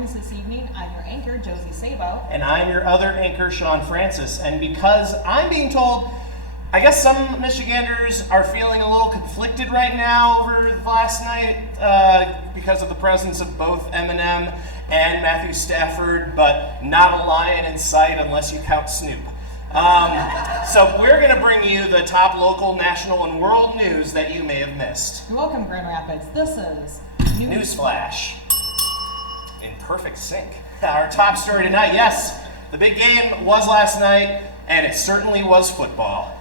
mornings this evening. I'm your anchor, Josie Sabo. And I'm your other anchor, Sean Francis. And because I'm being told, I guess some Michiganders are feeling a little conflicted right now over last night because of the presence of both Eminem and Matthew Stafford, but not a lion in sight unless you count Snoop. So we're going to bring you the top local, national, and world news that you may have missed. You're welcome, Grand Rapids. This is NewsFlash. In perfect sync. Our top story tonight, yes, the big game was last night, and it certainly was football.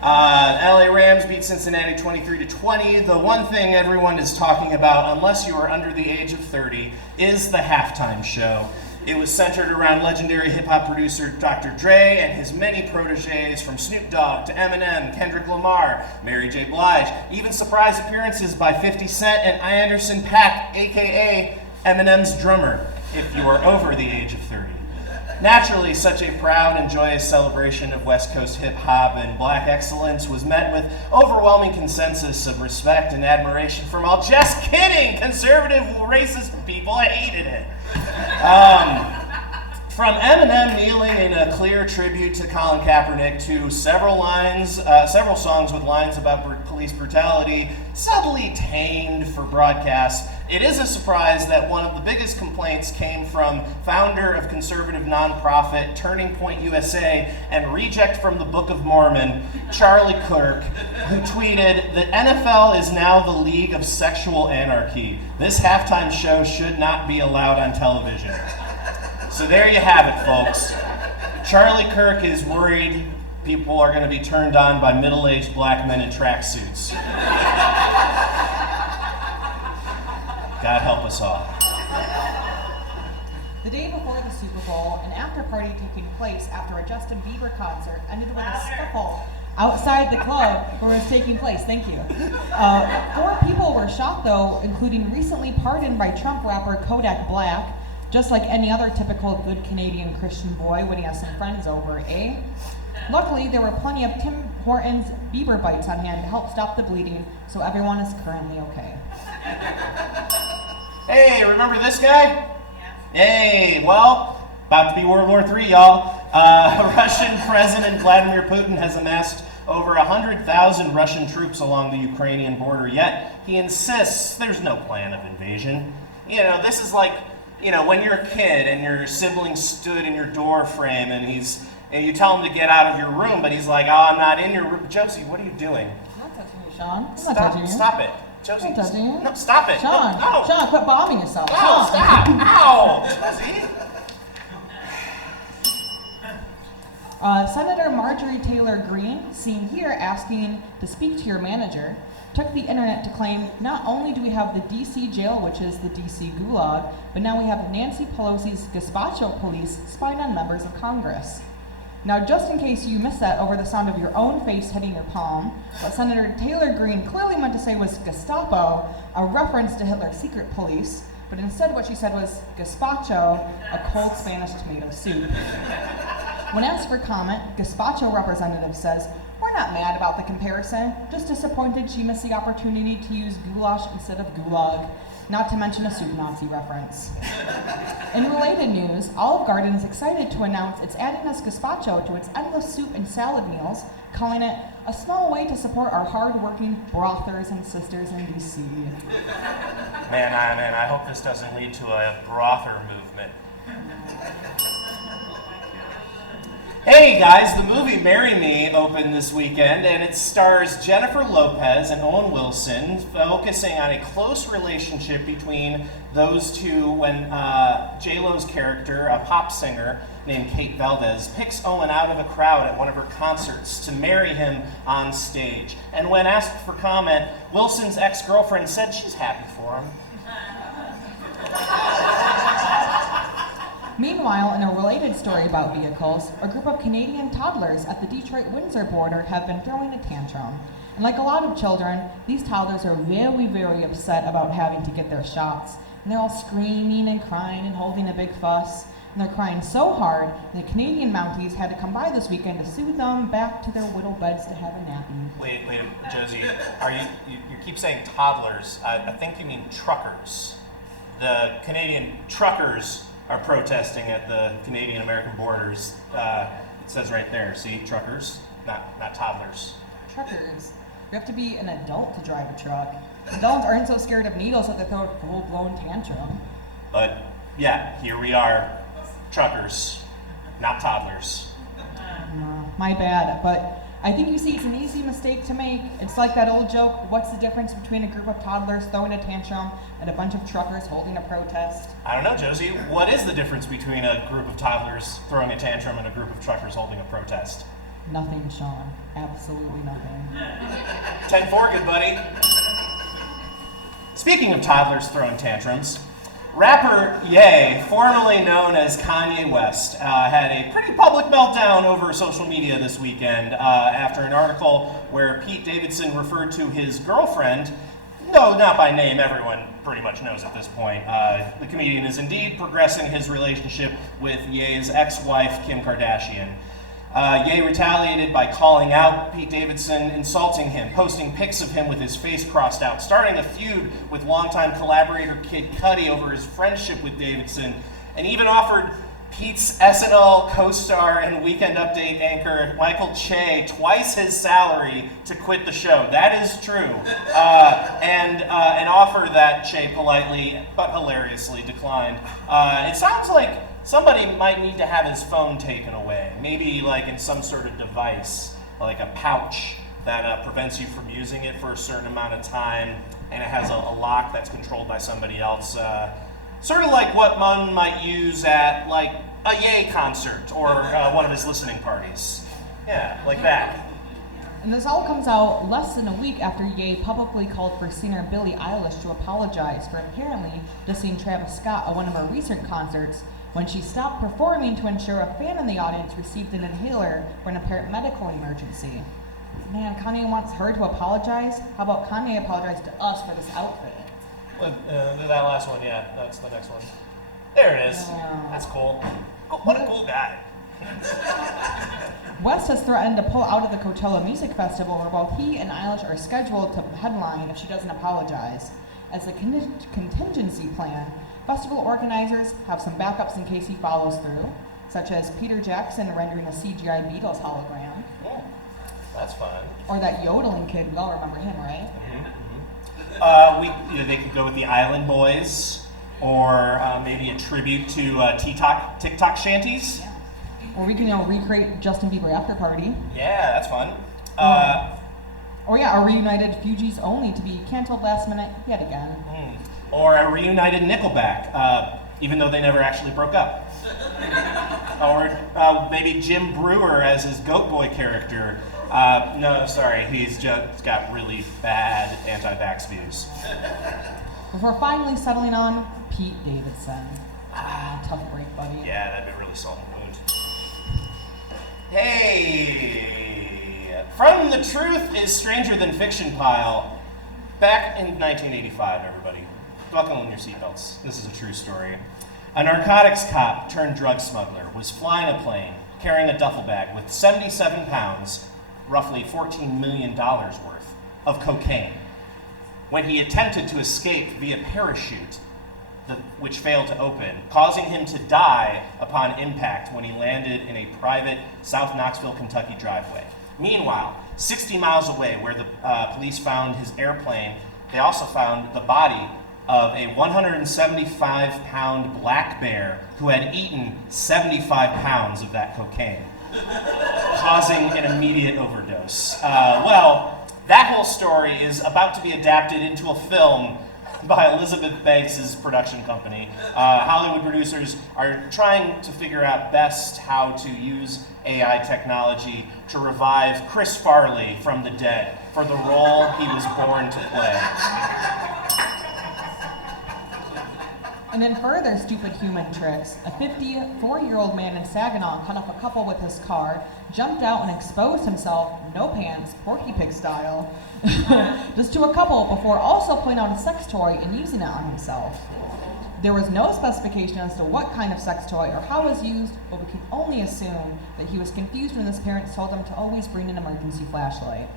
LA Rams beat Cincinnati 23-20. The one thing everyone is talking about, unless you are under the age of 30, is the halftime show. It was centered around legendary hip-hop producer Dr. Dre and his many proteges, from Snoop Dogg to Eminem, Kendrick Lamar, Mary J. Blige, even surprise appearances by 50 Cent and Anderson .Paak, aka Eminem's drummer, if you are over the age of 30. Naturally, such a proud and joyous celebration of West Coast hip-hop and black excellence was met with overwhelming consensus of respect and admiration from all. Just kidding! Conservative, racist people hated it. From Eminem kneeling in a clear tribute to Colin Kaepernick to several songs with lines about police brutality, subtly tamed for broadcast, it is a surprise that one of the biggest complaints came from founder of conservative nonprofit Turning Point USA and reject from the Book of Mormon, Charlie Kirk, who tweeted, "The NFL is now the league of sexual anarchy. This halftime show should not be allowed on television." So there you have it, folks. Charlie Kirk is worried people are going to be turned on by middle-aged black men in tracksuits. God help us all. the day before the Super Bowl. An after party taking place after a Justin Bieber concert ended with a scuffle outside the club where it was taking place. Thank you. 4 people were shot, though, including recently pardoned by Trump rapper Kodak Black, just like any other typical good Canadian Christian boy when he has some friends over, eh? Luckily, there were plenty of Tim Hortons Bieber bites on hand to help stop the bleeding, so everyone is currently okay. Hey, remember this guy? Hey, well, about to be World War III, y'all. Russian President Vladimir Putin has amassed over 100,000 Russian troops along the Ukrainian border, yet he insists there's no plan of invasion. You know, this is like, you know, when you're a kid and your sibling stood in your door frame and you tell him to get out of your room, but he's like, oh, I'm not in your room. Josie, what are you doing? I'm not touching you, Sean. I'm not touching you. Stop it. Josie, I'm not touching you. No, stop it. Sean, No. Sean, quit bombing yourself. No, Sean. stop. Ow. Josie. Senator Marjorie Taylor Greene, seen here asking to speak to your manager, took the internet to claim not only do we have the DC jail, which is the DC gulag, but now we have Nancy Pelosi's gazpacho police spying on members of Congress. Now, just in case you missed that over the sound of your own face hitting your palm, what Senator Taylor Greene clearly meant to say was Gestapo, a reference to Hitler's secret police, but instead what she said was gazpacho, a cold Spanish tomato soup. When asked for comment, gazpacho representative says, "We're not mad about the comparison, just disappointed she missed the opportunity to use goulash instead of gulag, not to mention a soup Nazi reference." In related news, Olive Garden is excited to announce it's adding a gazpacho to its endless soup and salad meals, calling it a small way to support our hard-working brothers and sisters in DC. Man, I hope this doesn't lead to a brother movement. Hey guys, the movie Marry Me opened this weekend, and it stars Jennifer Lopez and Owen Wilson, focusing on a close relationship between those two when J-Lo's character, a pop singer named Kate Valdez, picks Owen out of a crowd at one of her concerts to marry him on stage. And when asked for comment, Wilson's ex-girlfriend said she's happy for him. Meanwhile, in a related story about vehicles, a group of Canadian toddlers at the Detroit-Windsor border have been throwing a tantrum. And like a lot of children, these toddlers are very, very upset about having to get their shots. And they're all screaming and crying and holding a big fuss. And they're crying so hard, the Canadian Mounties had to come by this weekend to soothe them back to their whittle beds to have a nappy. Wait, Josie, you keep saying toddlers. I think you mean truckers. The Canadian truckers are protesting at the Canadian-American borders. It says right there, see, truckers, not toddlers. Truckers. You have to be an adult to drive a truck. Adults aren't so scared of needles that they throw a full-blown tantrum. But yeah, here we are, truckers, not toddlers. My bad, but I think you see it's an easy mistake to make. It's like that old joke, what's the difference between a group of toddlers throwing a tantrum and a bunch of truckers holding a protest? I don't know, Josie, what is the difference between a group of toddlers throwing a tantrum and a group of truckers holding a protest? Nothing, Sean. Absolutely nothing. 10-4, good buddy. Speaking of toddlers throwing tantrums, rapper Ye, formerly known as Kanye West, had a pretty public meltdown over social media this weekend after an article where Pete Davidson referred to his girlfriend, no, not by name, everyone pretty much knows at this point. The comedian is indeed progressing his relationship with Ye's ex-wife, Kim Kardashian. Ye retaliated by calling out Pete Davidson, insulting him, posting pics of him with his face crossed out, starting a feud with longtime collaborator Kid Cudi over his friendship with Davidson, and even offered Pete's SNL co-star and Weekend Update anchor Michael Che twice his salary to quit the show. That is true. And an offer that Che politely but hilariously declined. It sounds like somebody might need to have his phone taken away, maybe like in some sort of device, like a pouch that prevents you from using it for a certain amount of time, and it has a lock that's controlled by somebody else. Sort of like what one might use at like a Ye concert or one of his listening parties. Yeah, like that. And this all comes out less than a week after Ye publicly called for singer Billie Eilish to apologize for apparently dissing Travis Scott at one of her recent concerts when she stopped performing to ensure a fan in the audience received an inhaler for an apparent medical emergency. Man, Kanye wants her to apologize? How about Kanye apologize to us for this outfit? That last one, yeah, that's the next one. There it is. That's cool. What a cool guy. West has threatened to pull out of the Coachella Music Festival, where both he and Eilish are scheduled to headline if she doesn't apologize. As a contingency plan, festival organizers have some backups in case he follows through, such as Peter Jackson rendering a CGI Beatles hologram. Yeah, that's fun. Or that yodeling kid, we all remember him, right? They could go with the Island Boys, or maybe a tribute to TikTok shanties. Yeah. Or we can recreate Justin Bieber after party. Yeah, that's fun. Or a reunited Fugees only to be canceled last minute yet again. Or a reunited Nickelback, even though they never actually broke up. Or maybe Jim Brewer as his Goat Boy character. No, sorry, he's just got really bad anti-vax views. Before finally settling on Pete Davidson. Tough break, buddy. Yeah, that'd be really salt in the wound. Hey! From the Truth is Stranger Than Fiction pile. Back in 1985, everybody. Buckle in your seatbelts. This is a true story. A narcotics cop turned drug smuggler was flying a plane carrying a duffel bag with 77 pounds, roughly $14 million worth, of cocaine when he attempted to escape via parachute, which failed to open, causing him to die upon impact when he landed in a private South Knoxville, Kentucky driveway. Meanwhile, 60 miles away, where the police found his airplane, they also found the body of a 175-pound black bear who had eaten 75 pounds of that cocaine, causing an immediate overdose. That whole story is about to be adapted into a film by Elizabeth Banks' production company. Hollywood producers are trying to figure out best how to use AI technology to revive Chris Farley from the dead for the role he was born to play. And in further stupid human tricks, a 54-year-old man in Saginaw cut off a couple with his car, jumped out and exposed himself, no pants, Porky Pig style, just to a couple before also pulling out a sex toy and using it on himself. There was no specification as to what kind of sex toy or how it was used, but we can only assume that he was confused when his parents told him to always bring an emergency flashlight.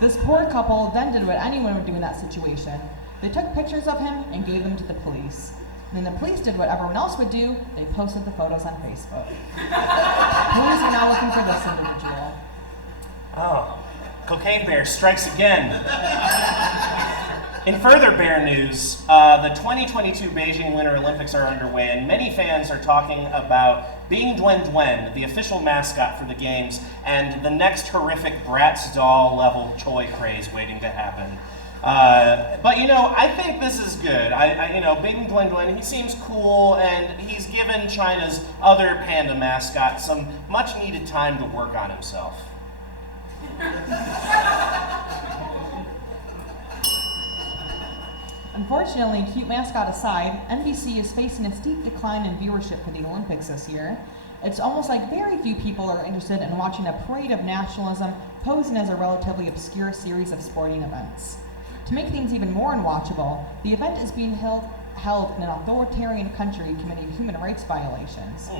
This poor couple then did what anyone would do in that situation. They took pictures of him and gave them to the police. And then the police did what everyone else would do, they posted the photos on Facebook. Police are now looking for this individual. Oh, Cocaine Bear strikes again. In further bear news, the 2022 Beijing Winter Olympics are underway, and many fans are talking about Bing Duen Duen, the official mascot for the games, and the next horrific Bratz doll level toy craze waiting to happen. But I think this is good. Bing Duen Duen, he seems cool, and he's given China's other panda mascot some much needed time to work on himself. Unfortunately, cute mascot aside, NBC is facing a steep decline in viewership for the Olympics this year. It's almost like very few people are interested in watching a parade of nationalism posing as a relatively obscure series of sporting events. To make things even more unwatchable, the event is being held in an authoritarian country committing human rights violations.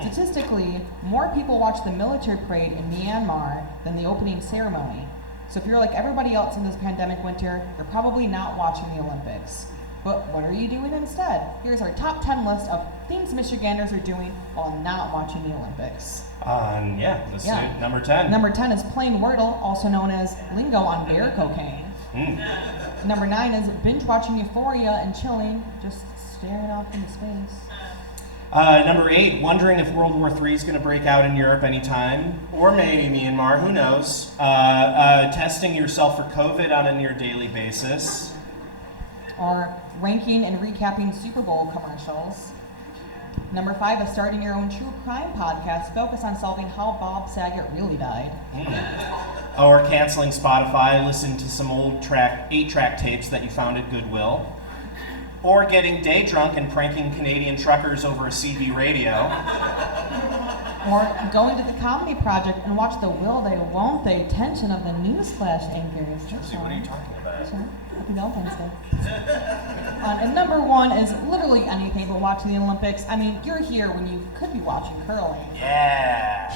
Statistically, more people watch the military parade in Myanmar than the opening ceremony. So if you're like everybody else in this pandemic winter, you're probably not watching the Olympics. But what are you doing instead? Here's our top 10 list of things Michiganders are doing while not watching the Olympics. Let's do number 10. Number 10 is playing Wordle, also known as lingo on bear cocaine. Number 9 is binge watching Euphoria and chilling, just staring off into space. Number 8, wondering if World War III is going to break out in Europe anytime, or maybe Myanmar, who knows. Testing yourself for COVID on a near daily basis. Or ranking and recapping Super Bowl commercials. Number 5 is starting your own true crime podcast focused on solving how Bob Saget really died. Or canceling Spotify, listen to some old 8-track tapes that you found at Goodwill. Or getting day drunk and pranking Canadian truckers over a CB radio. Or going to the Comedy Project and watch the will they, won't they tension of the NewsFlash anchors. Josie, what are you talking about? Happy Valentine's Day. And number 1 is literally anything but watching the Olympics. I mean, you're here when you could be watching curling. Yeah.